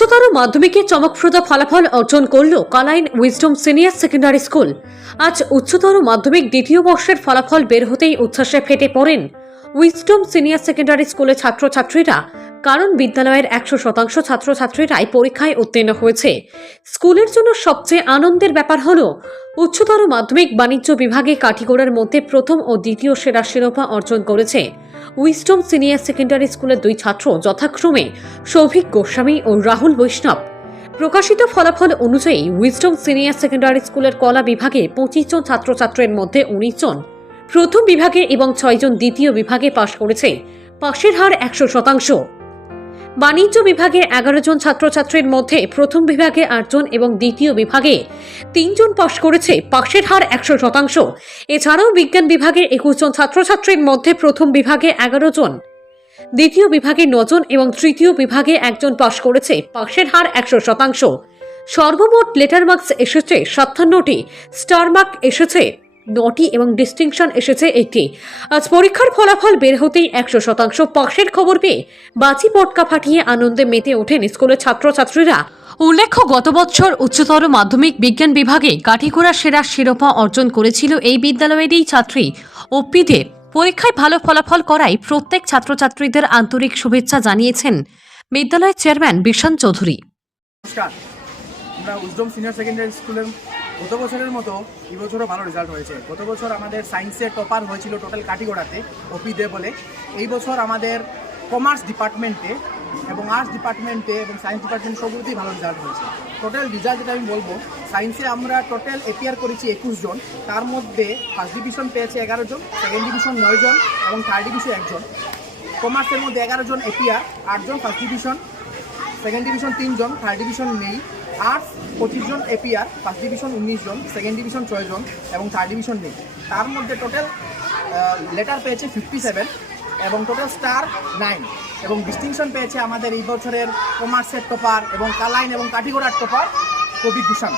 উচ্চতর মাধ্যমিকে চমকপ্রদ ফলাফল অর্জন করল Kalain wisdom senior secondary school. আজ উচ্চতর মাধ্যমিক দ্বিতীয় বর্ষের ফলাফল বের হতেই উচ্ছ্বাসে ফেটে পড়েন উইজডম সিনিয়র সেকেন্ডারি স্কুলের ছাত্রছাত্রীরা। কারণ বিদ্যালয়ের একশো শতাংশ ছাত্রছাত্রীরাই পরীক্ষায় উত্তীর্ণ হয়েছে। স্কুলের জন্য সবচেয়ে আনন্দের ব্যাপার হল, উচ্চতর মাধ্যমিক বাণিজ্য বিভাগে কাঠিগোড়ার মধ্যে প্রথম ও দ্বিতীয় সেরা শিরোপা অর্জন করেছে। উইস্টম সিনিয়র সেকেন্ডারি স্কুলের দুই ছাত্র যথাক্রমে সৌভিক গোস্বামী ও রাহুল বৈষ্ণব। প্রকাশিত ফলাফল অনুযায়ী উইজডম সিনিয়র সেকেন্ডারি স্কুলের কলা বিভাগে পঁচিশ জন ছাত্রছাত্রের মধ্যে উনিশ জন প্রথম বিভাগে এবং ছয়জন দ্বিতীয় বিভাগে পাশ করেছে। পাশের হার একশো শতাংশ। বাণিজ্য বিভাগে এগারো জন ছাত্রছাত্রীর মধ্যে প্রথম বিভাগে আটজন এবং দ্বিতীয় বিভাগে তিনজন পাশ করেছে, পাশের হার একশো শতাংশ। এছাড়াও বিজ্ঞান বিভাগে একুশ জন ছাত্রছাত্রীর মধ্যে প্রথম বিভাগে এগারো জন, দ্বিতীয় বিভাগে নজন এবং তৃতীয় বিভাগে একজন পাশ করেছে, পাশের হার একশো শতাংশ। সর্বমোট লেটার মার্কস এসেছে সাতান্নটি স্টার মার্ক এসেছে নটি এবং ডিস্টিংশন এসেছে একটি। আজ পরীক্ষার ফলাফল বের হতেই একশো শতাংশ পাশের খবর পেয়ে বাজি পটকা ফাটিয়ে আনন্দে মেতে ওঠেন স্কুলের ছাত্রছাত্রীরা। উল্লেখ্য গত বছর উচ্চতর মাধ্যমিক বিজ্ঞান বিভাগে কাঠিগোড়া সেরা শিরোপা অর্জন করেছিল এই বিদ্যালয়েরই ছাত্রী অপ্পিদের পরীক্ষায় ভালো ফলাফল করায় প্রত্যেক ছাত্রছাত্রীদের আন্তরিক শুভেচ্ছা জানিয়েছেন বিদ্যালয়ের চেয়ারম্যান বিশান চৌধুরী। নমস্কার। আমরা উজডম সিনিয়র সেকেন্ডারি স্কুলের গত বছরের মতো এবছরও ভালো রেজাল্ট হয়েছে। গত বছর আমাদের সায়েন্সে টপার হয়েছিল টোটাল কাটিগোড়াতে ওপি দে বলে। এই বছর আমাদের কমার্স ডিপার্টমেন্টে এবং আর্টস ডিপার্টমেন্টে এবং সায়েন্স ডিপার্টমেন্ট সবগুলোতেই ভালো রেজাল্ট হয়েছে। টোটাল রেজাল্ট যেটা আমি বলব সায়েন্সে আমরা টোটাল এপিয়ার করেছি একুশ জন। তার মধ্যে ফার্স্ট ডিভিশন পেয়েছে এগারো জন সেকেন্ড ডিভিশন নয় জন এবং থার্ড ডিভিশন একজন কমার্সের মধ্যে এগারো জন এপিয়ার আটজন ফার্স্ট ডিভিশন সেকেন্ড ডিভিশন তিনজন থার্ড ডিভিশন নেই। আর্টস পঁচিশ জন এপিআর ফার্স্ট ডিভিশন উনিশ জন সেকেন্ড ডিভিশন ছয় জন এবং থার্ড ডিভিশন নেই। তার মধ্যে টোটাল লেটার পেয়েছে ফিফটি সেভেন এবং টোটাল স্টার নাইন এবং ডিস্টিংশন পেয়েছে আমাদের এই বছরের কমার্সের টপার এবং কালাইন এবং কাঠিগোড়ার টপার কবি ভূষণ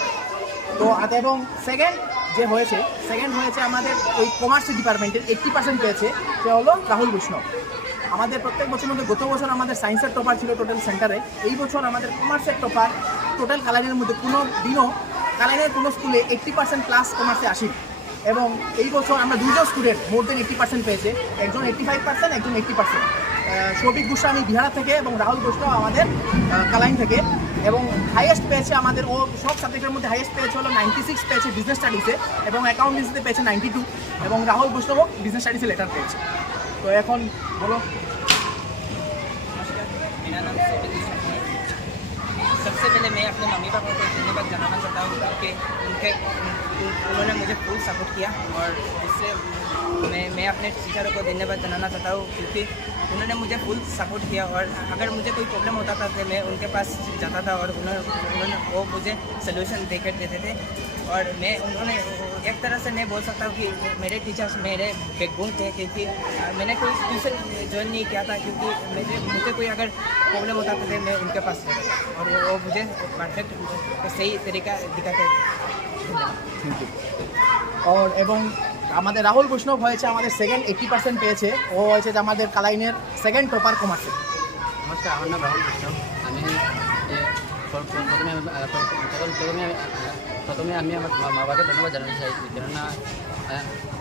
তো এবং সেকেন্ড যে হয়েছে সেকেন্ড হয়েছে আমাদের ওই কমার্স ডিপার্টমেন্টের এইট্টি পার্সেন্ট পেয়েছে, সে হলো রাহুল বৈষ্ণব। আমাদের প্রত্যেক বছর মধ্যে গত বছর আমাদের সায়েন্সের টপার ছিল টোটাল সেন্টারে এই বছর আমাদের কমার্সের টপার টোটাল কালাইনের মধ্যে কোনো দিনও কালাইনের কোনো স্কুলে এইট্টি পার্সেন্ট প্লাস কমার্সে আসেনি। এবং এই বছর আমরা দুজন student more than eighty percent পেয়েছে। একজন এইট্টি ফাইভ পার্সেন্ট একজন এইট্টি পার্সেন্ট সৌভিক গোস্বামী বিহারা থেকে এবং রাহুল বৈষ্ণব আমাদের কালাইন থেকে। এবং হাইয়েস্ট পেয়েছে আমাদের, ও সব সাবজেক্টের মধ্যে হাইয়েস্ট পেয়েছে হলো নাইনটি সিক্স পেয়েছে বিজনেস স্টাডিজে এবং অ্যাকাউন্টেন্সিতে পেয়েছে নাইনটি টু এবং রাহুল বৈষ্ণব বিজনেস স্টাডিজে লেটার পেয়েছে। তো এখন বলো। सबसे पहले मैं अपने मम्मी पापा को धन्यवाद जनाना चाहता हूँ कि उनके उन- उन्होंने मुझे फुल सपोर्ट किया और इससे मैं मैं अपने टीचरों को धन्यवाद जनाना चाहता हूँ क्योंकि उन्होंने मुझे फुल सपोर्ट किया और अगर मुझे कोई प्रॉब्लम होता था तो मैं उनके पास जाता था और उन्होंने उन्होंने वो मुझे सोल्यूशन दे कर देते थे। और मैं उन्होंने एक तरह से मैं बोल सकता हूँ कि मेरे टीचर्स मेरे बैकबोन थे क्योंकि मैंने कोई ट्यूशन ज्वाइन नहीं किया था क्योंकि मुझे मुझे कोई अगर प्रॉब्लम होता था तो मैं उनके पास और वो, मुझे परफेक्ट सही तरीका दिखाते धन्यवाद और এবং আমাদের রাহুল বৈষ্ণব হয়েছে আমাদের সেকেন্ড এইট্টি পার্সেন্ট পেয়েছে। ও হয়েছে যে আমাদের কালাইনের সেকেন্ড টপার কমার্সে। নমস্কার আমার নাম রাহুল বৈষ্ণব। আমি প্রথমে প্রথম- প্রথমে আমি, আমার মা বাবাকে ধন্যবাদ জানাতে চাই। কেননা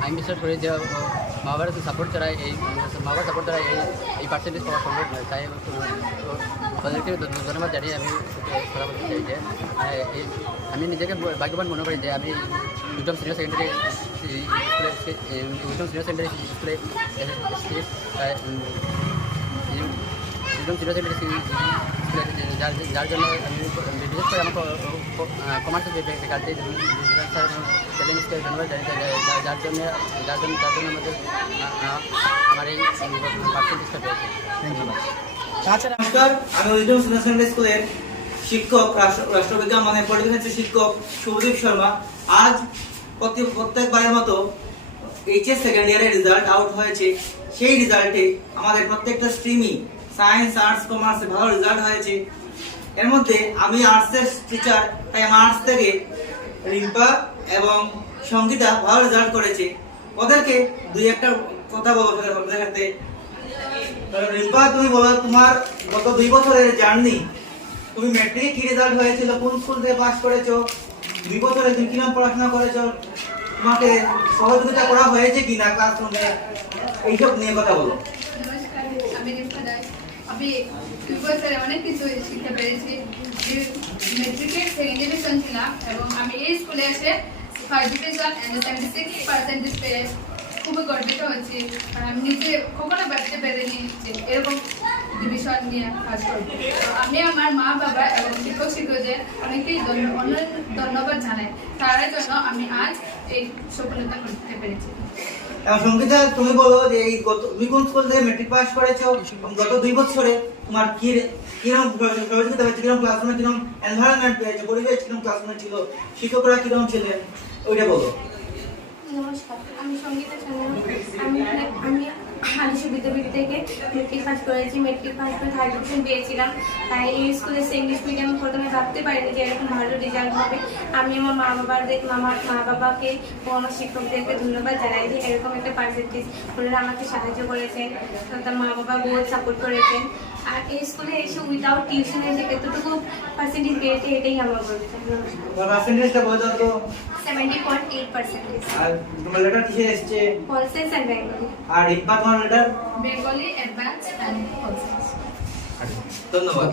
আমি বিশ্বাস করি যে মা বাবার সাপোর্ট ছাড়া এই মা বাবার সাপোর্ট ছাড়া এই এই পার্সেন্টেজ পাওয়া সম্ভব নয়। তাই ওদেরকে ধন্যবাদ জানিয়ে আমি বলতে চাই যে এই আমি নিজেকে ভাগ্যবান মনে করি যে আমি Uttam senior secondary Uttam senior secondary স্কুলে তাই, উম, একদম যার যার জন্য আমি বিশেষ করে আমার কমার্সের যে ফ্যাকাল্টি চ্যালেঞ্জকে ধন্যবাদ যার জন্য যার জন্য যার জন্য আমাদের আমার এই পার্সেন্টেজটা পেয়েছে ধন্যবাদ। তাছাড়া নমস্কার আমি উইজডম সিনিয়র সেকেন্ডারি স্কুলের শিক্ষক, রাষ্ট্র- রাষ্ট্রবিজ্ঞান মানে সায়েন্সের শিক্ষক শুভদীপ শর্মা। আজ প্রতি প্রত্যেকবারের মতো এইচএস সেকেন্ড ইয়ারের রেজাল্ট আউট হয়েছে। সেই রেজাল্টে আমাদের প্রত্যেকটা স্ট্রিমই সায়েন্স আর্টস কমার্সে ভালো রেজাল্ট হয়েছে। এর মধ্যে আমি আর্টসের টিচার তাই আমার আর্টস থেকে রিম্পা এবং সঙ্গীতা ভালো রেজাল্ট করেছে। ওদেরকে দুই একটা কথা বলব সাথে। রিম্পা, তুমি বলো তোমার গত দুই বছরের জার্নি তুমি ম্যাট্রিকে কি রেজাল্ট হয়েছিল? কোন স্কুল থেকে পাস করেছ? দুই বছরে তুমি কীরকম পড়াশোনা করেছ? তোমাকে সহযোগিতা করা হয়েছে কিনা ক্লাসরুমে এইসব নিয়ে কথা বলো। খুবই গর্বিত হচ্ছি। আমি নিজে কখনো ভাবতে পারিনি এরকম ডিভিশন নিয়ে কাজ আমি আমার মা বাবা এবং শিক্ষক শিক্ষকদের অনেকেই অনেক ধন্যবাদ জানাই। তার জন্য আমি আজ এই সফলতা করতে পেরেছি। তুমি বলো যে এই গত তুমি কোন স্কুল থেকে মেট্রিক পাস করেছ গত দুই বছরে তোমার কি কীরকম সহযোগিতা হয়েছে? কীরকম ক্লাসরুমে কীরকম এনভায়রনমেন্ট পেয়েছে? পরিবেশ কীরকম ক্লাসরুমে ছিল? শিক্ষকরা কীরকম ছিলেন? ওইটা বলো। নমস্কার আমি সঙ্গীতা আমি বিদ্যাপীঠ থেকে মেট্রিক পাস করেছি। মেট্রিক পাস করে থার্ড ডিভিশন পেয়েছিলাম। তাই এই স্কুলে এসে ইংলিশ মিডিয়াম প্রথমে ভাবতে পারিনি যে এরকম ভালো রেজাল্ট হবে। আমি আমার মা বাবাদের মামা মা বাবাকে ও আমার শিক্ষকদেরকে ধন্যবাদ জানাই যে এরকম একটা পার্সেন্টেজ ওনারা আমাকে সাহায্য করেছেন। তার মা বাবা বহুত সাপোর্ট করেছেন। আর এই স্কুলে এসে উইদাউট টিউশনে যে কতটুকু পার্সেন্টেজ পেয়েছে এটাই আমার বলতে পার্সেন্টেজটা বলে তো। সেভেন্টি পয়েন্ট এইট পার্সেন্টেজ আর তোমার লেটার কিসে এসেছে? পলসেস এন্ড বেঙ্গলি আর ইকবাল তোমার লেটার বেঙ্গলি অ্যাডভান্স অ্যান্ড ধন্যবাদ।